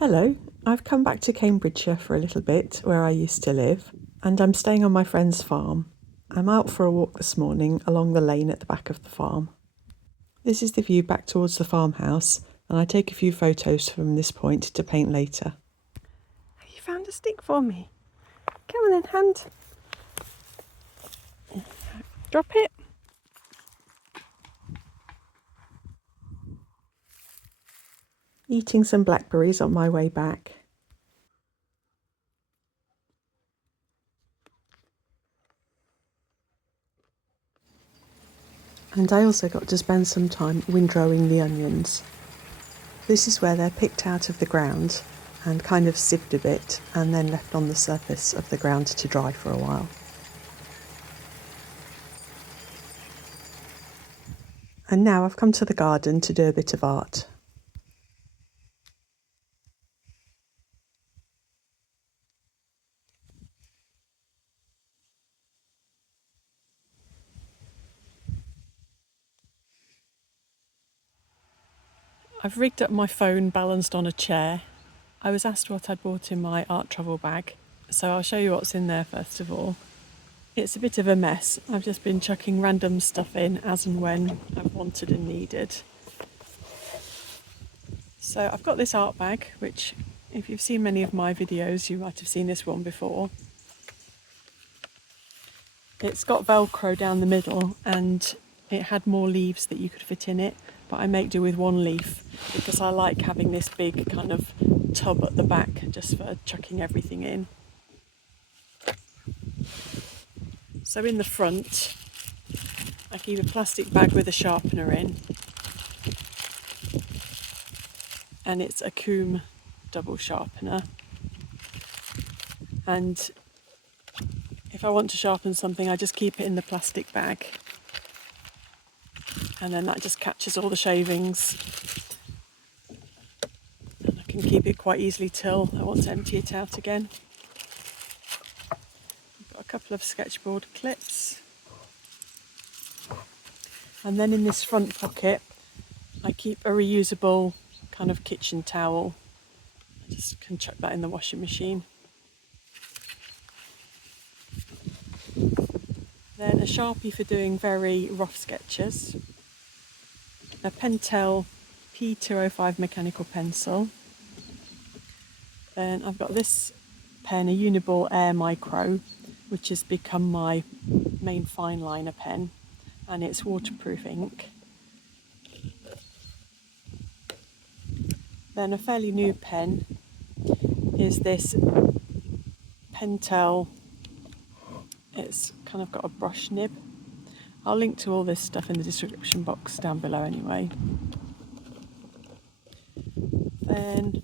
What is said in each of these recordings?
Hello, I've come back to Cambridgeshire for a little bit, where I used to live, and I'm staying on my friend's farm. I'm out for a walk this morning along the lane at the back of the farm. This is the view back towards the farmhouse, and I take a few photos from this point to paint later. Have you found a stick for me? Come on then, hand. Drop it. Eating some blackberries on my way back. And I also got to spend some time windrowing the onions. This is where they're picked out of the ground and kind of sieved a bit and then left on the surface of the ground to dry for a while. And now I've come to the garden to do a bit of art. I've rigged up my phone balanced on a chair. I was asked what I'd bought in my art travel bag, so I'll show you what's in there first of all. It's a bit of a mess. I've just been chucking random stuff in as and when I've wanted and needed. So I've got this art bag, which if you've seen many of my videos, you might have seen this one before. It's got Velcro down the middle and it had more leaves that you could fit in it, but I make do with one leaf because I like having this big kind of tub at the back just for chucking everything in. So in the front, I keep a plastic bag with a sharpener in, and it's a Comb double sharpener. And if I want to sharpen something, I just keep it in the plastic bag, and then that just captures all the shavings. And I can keep it quite easily till I want to empty it out again. I've got a couple of sketchboard clips. And then in this front pocket, I keep a reusable kind of kitchen towel. I just can chuck that in the washing machine. Then a Sharpie for doing very rough sketches. A Pentel P205 mechanical pencil. Then I've got this pen, a Uni-ball Air Micro, which has become my main fine liner pen, and it's waterproof ink. Then a fairly new pen is this Pentel. It's kind of got a brush nib. I'll link to all this stuff in the description box down below anyway. Then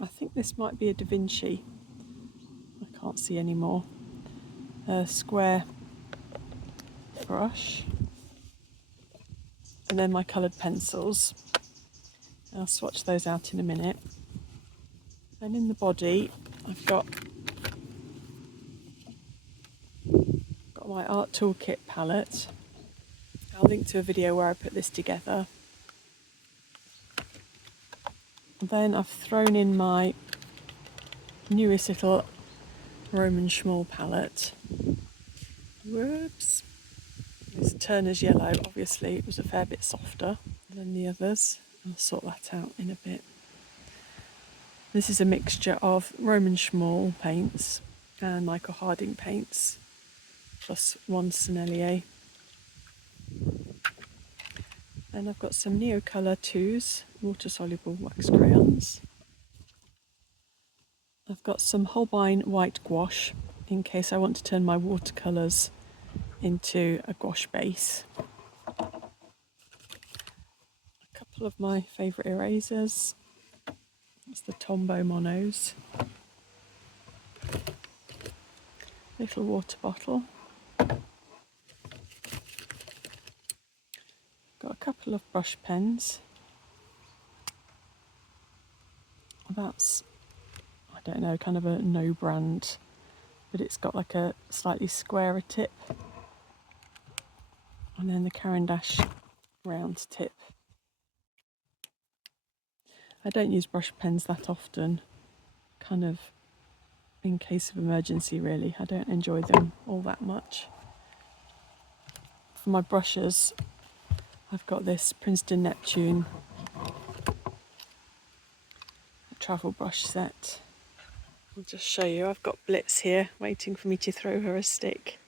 I think this might be a Da Vinci. I can't see anymore. A square brush. And then my coloured pencils. I'll swatch those out in a minute. And in the body, I've got my Art Toolkit palette. I'll link to a video where I put this together. And then I've thrown in my newest little Roman Szmal palette. Whoops. This Turner's yellow, obviously it was a fair bit softer than the others. I'll sort that out in a bit. This is a mixture of Roman Szmal paints and Michael Harding paints, plus one Sennelier. Then I've got some Neocolor II's water-soluble wax crayons. I've got some Holbein white gouache in case I want to turn my watercolours into a gouache base. A couple of my favourite erasers. It's the Tombow monos. Little water bottle. Got a couple of brush pens. That's, I don't know, kind of a no brand, but it's got like a slightly squarer tip. And then the Caran round tip. I don't use brush pens that often, kind of in case of emergency really. I don't enjoy them all that much. For my brushes, I've got this Princeton Neptune travel brush set. I'll just show you, I've got Blitz here waiting for me to throw her a stick.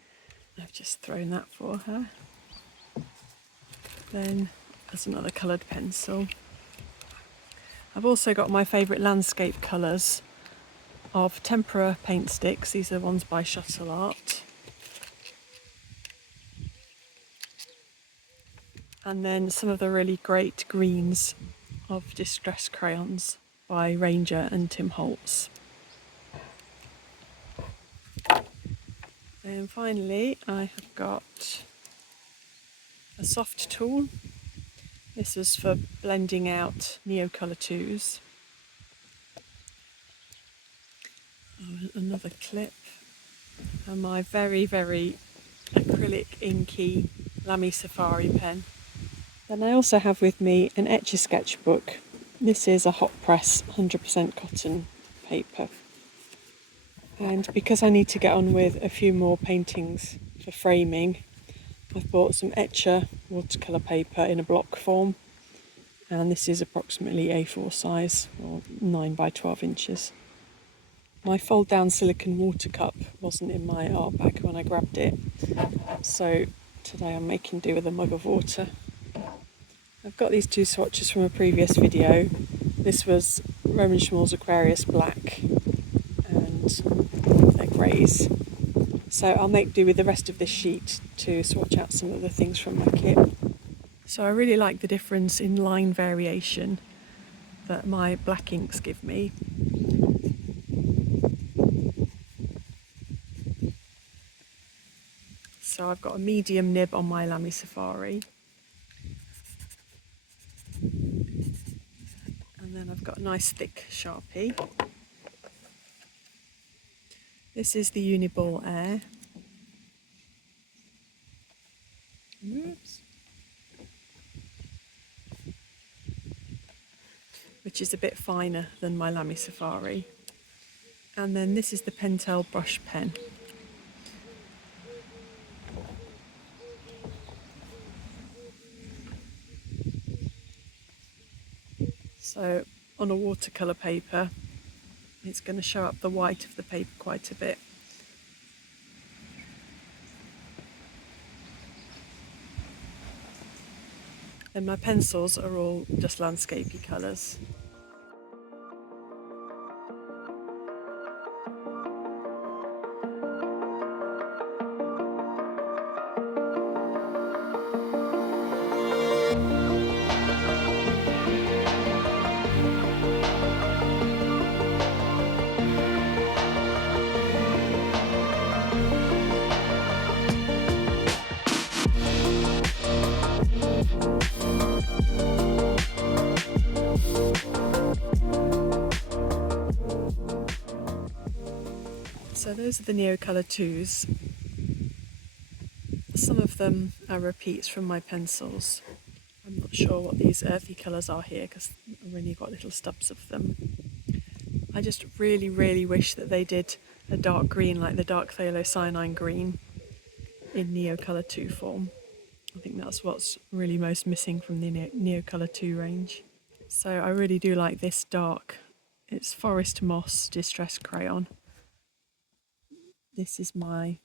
I've just thrown that for her. Then there's another coloured pencil. I've also got my favourite landscape colours of Tempera paint sticks. These are the ones by Shuttle Art. And then some of the really great greens of Distress crayons by Ranger and Tim Holtz. And finally, I have got a soft tool. This is for blending out Neocolor IIs. Oh, another clip. And my very, very acrylic inky Lamy Safari pen. Then I also have with me an Etchr sketchbook. This is a hot press 100% cotton paper. And because I need to get on with a few more paintings for framing, I've bought some Etchr watercolour paper in a block form, and this is approximately A4 size, or 9 by 12 inches. My fold down silicone water cup wasn't in my art bag when I grabbed it, so today I'm making do with a mug of water. I've got these two swatches from a previous video. This was Roman Szmal's Aquarius Black, and they're greys. So I'll make do with the rest of this sheet to swatch out some of the things from my kit. So I really like the difference in line variation that my black inks give me. So I've got a medium nib on my Lamy Safari. And then I've got a nice thick Sharpie. This is the Uni-ball Air. Oops. Which is a bit finer than my Lamy Safari. And then this is the Pentel brush pen. So on a watercolour paper, it's going to show up the white of the paper quite a bit. And my pencils are all just landscapey colours. So those are the Neocolor IIs. Some of them are repeats from my pencils. I'm not sure what these earthy colours are here because I've only got little stubs of them. I just really, really wish that they did a dark green like the dark Cyanine green in Neocolor II form. I think that's what's really most missing from the Neocolor II range. So I really do like this dark. It's Forest Moss Distress Crayon. This is my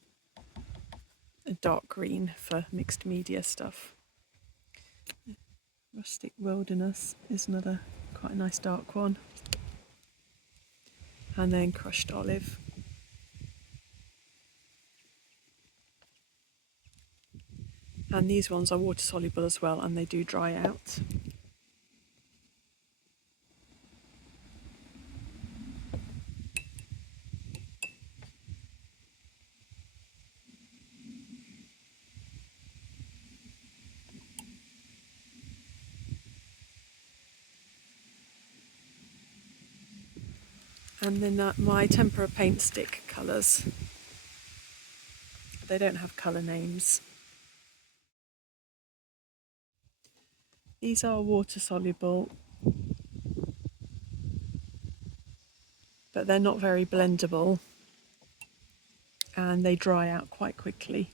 dark green for mixed media stuff. Rustic Wilderness is another quite nice dark one. And then Crushed Olive. And these ones are water soluble as well, and they do dry out. And then my Tempera paint stick colours. They don't have colour names. These are water soluble but they're not very blendable and they dry out quite quickly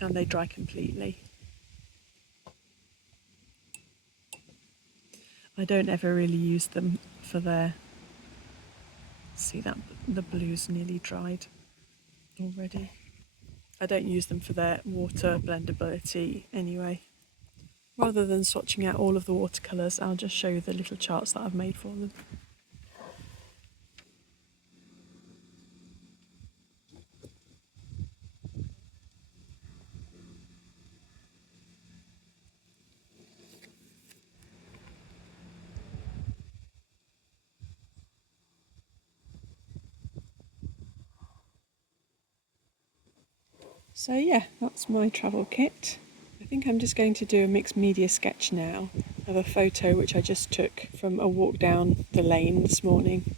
and they dry completely. I don't ever really use them for their, see that the blue's nearly dried already. I don't use them for their water blendability anyway. Rather than swatching out all of the watercolours, I'll just show you the little charts that I've made for them. So yeah, that's my travel kit. I think I'm just going to do a mixed media sketch now of a photo which I just took from a walk down the lane this morning.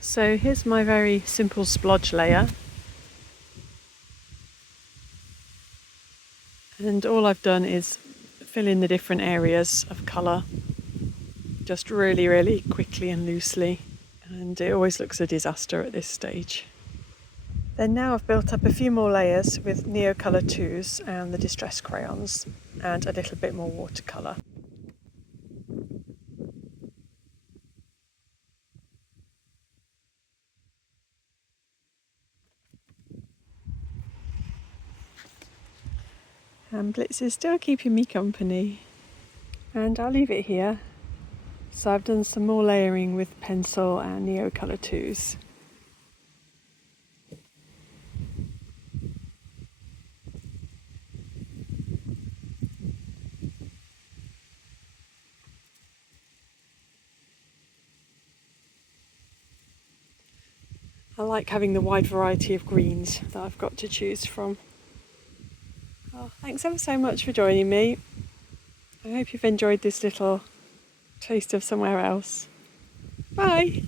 So here's my very simple splodge layer. And all I've done is fill in the different areas of colour, just really, really quickly and loosely. And it always looks a disaster at this stage. Then now I've built up a few more layers with Neocolor IIs and the distress crayons and a little bit more watercolour. And Blitz is still keeping me company. And I'll leave it here. So I've done some more layering with pencil and Neocolor IIs. I like having the wide variety of greens that I've got to choose from. Oh, thanks ever so much for joining me. I hope you've enjoyed this little taste of somewhere else. Bye!